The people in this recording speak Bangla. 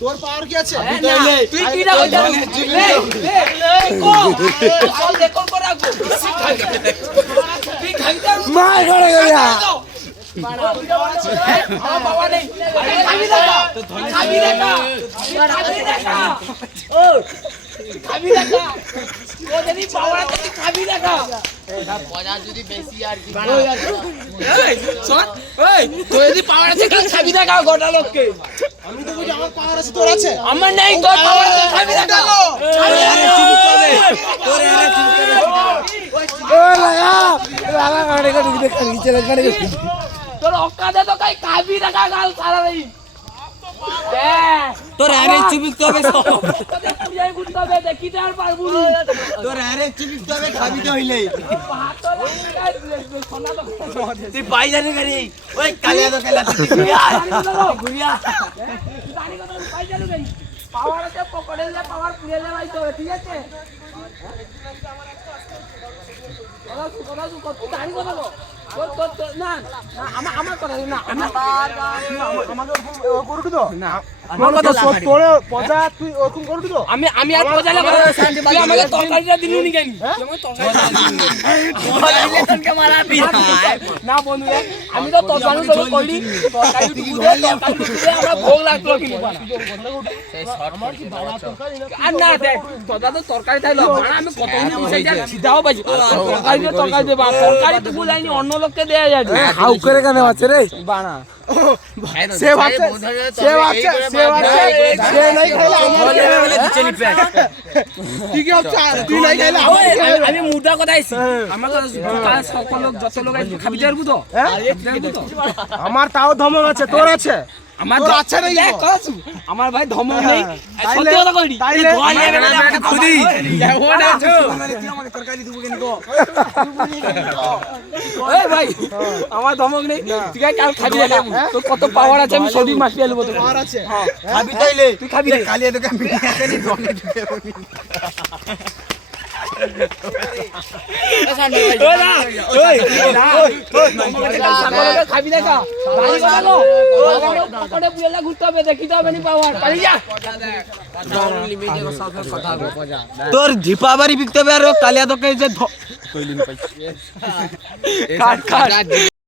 তোর পাওয়ার কি আছে? তুই কি না কইছিস? রেকর্ড করে রাখবো। তুই খাইতে মার করে গয়া আমার বাবা নেই। খাবি দেখা। খাবি দেখা। খাবি দেখা। ও খাবি দেখা। ও যদি পাওয়ার আছে তুই খাবি দেখা। পয়সা যদি বেশি আর কি এই শোন এই তুই যদি পাওয়ার আছে তুই খাবি দেখা গোটা লোককে। আমি তো বুঝি আমার পাওয়ার আছে, তোর আছে? আমার নেই তোর পাওয়ার আছে খাবি দেখা। তোর আরে চুপ করে ও লাগা গাড়ি গাড়ি দেখ নিচে গাড়ি তোর অকাদে তো কই খাবি দেখা গাল সারা রই তোর আরে চুপ তবে তোদের পুজাই গুনতে হবে দেখিতে আর পারবো না তোর আরে চুপ তবে খাবি তো হইলে হাত তো সোনা তো তুই পাই জানি গাড়ি ওই কালিয়া তো কালা তুই ঘুরিয়া ঘুরিয়া জানি কথা পাই জানো গাই পাওয়ার আছে পকড়ে ले পাওয়ার পুড়ে ले ভাই তো ঠিক আছে কথা কত জানি কথা বল তো না আমার কথা না আমাকে করবি তো? না আমার কথা তোর পজা তুই ওরকম করবি তো? আমি আর পজা লাগা তুই আমাকে তরকারিটা দিলি নি কেন তুই আমাকে তরকারিটা মারা দিই না বন্ধু আমি তো তরকারি তো কইলি তরকারি তুই আমরা ভোগ লাগলো কিন্তু সেই শর্ট আমার কি বাবা তরকারি না আর না দেখ তোরা তো তরকারি খাইলো মানে আমি কতদিন বসে যাই সিধাও পাইছি তরকারি দে বা তরকারি তো বুঝাইনি অন্য লোককে দেয়া যায় হাউ করে কেন আছে রে বানা সে ভাবছে সে নাই খাইলে আমার বলে দিচ্ছে নি প্যাক তুই কি হচ্ছে তুই নাই খাইলে আমি মুদ্রা কথা আইছি আমার কাজ সকল লোক যত লোক আইছি খাবি যাবো তো দেখবো তো আমার তাও ধমক আছে, তোর আছে? আমার তোর আছে নাকি? দেখ কসু আমার ভাই ধমক নেই সত্যি কথা কইনি তাইলে খুদি কেমন আছো তুই আমাকে তরকারি দিব কেন গো এই ভাই আমার ধমক নেই ঠিক আছে কাল খাবি তো কত পাওয়ার আছে আমি সবই মাসি আলবো তো পাওয়ার আছে। খাবি তাইলে তুই খাবি রে কালিয়া তো কামি এখানে দমে ঢুকে বলি খাবি দেখা পুরেলা ঘুরতে হবে দেখিতে হবে নি পাওয়ার পারি যা তোর ধিপাবাড়ি বিকতে হবে আর কালিয়া তোকে যে কাট